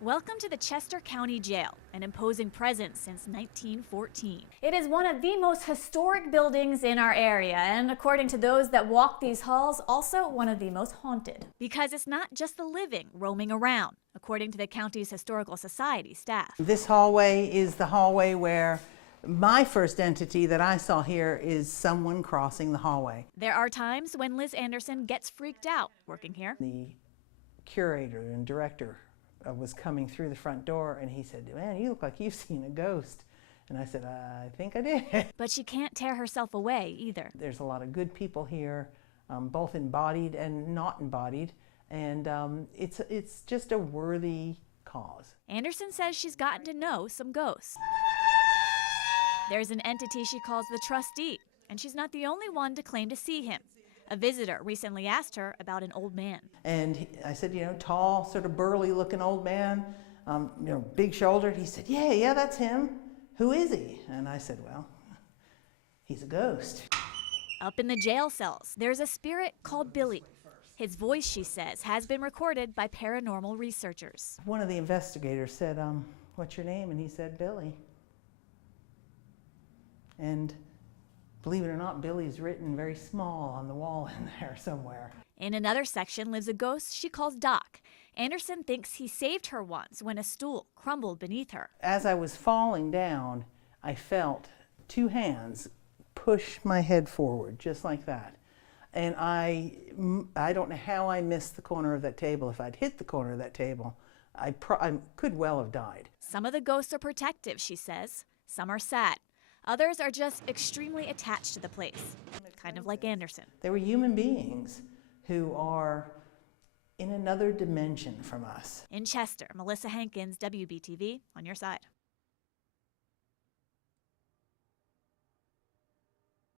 Welcome to the Chester County Jail, an imposing presence since 1914. It is one of the most historic buildings in our area, and according to those that walk these halls, also one of the most haunted. Because it's not just the living roaming around, according to the county's Historical Society staff. This hallway is the hallway where my first entity that I saw here is someone crossing the hallway. There are times when Liz Anderson gets freaked out working here. The curator and director was coming through the front door, and he said, "Man, you look like you've seen a ghost." And I said, "I think I did." But she can't tear herself away either. There's a lot of good people here, both embodied and not embodied, and it's just a worthy cause. Anderson says she's gotten to know some ghosts. There's an entity she calls the trustee, and she's not the only one to claim to see him. A visitor recently asked her about an old man. And I said, tall, sort of burly looking old man, big shouldered. He said, yeah, that's him. Who is he? And I said, well, he's a ghost. Up in the jail cells, there's a spirit called Billy. His voice, she says, has been recorded by paranormal researchers. One of the investigators said, what's your name? And he said, Billy. And believe it or not, Billy's written very small on the wall in there somewhere. In another section lives a ghost she calls Doc. Anderson thinks he saved her once when a stool crumbled beneath her. As I was falling down, I felt two hands push my head forward, just like that. And I don't know how I missed the corner of that table. If I'd hit the corner of that table, I could well have died. Some of the ghosts are protective, she says. Some are sad. Others are just extremely attached to the place, kind of like Anderson. They were human beings who are in another dimension from us. In Chester, Melissa Hankins, WBTV, on your side.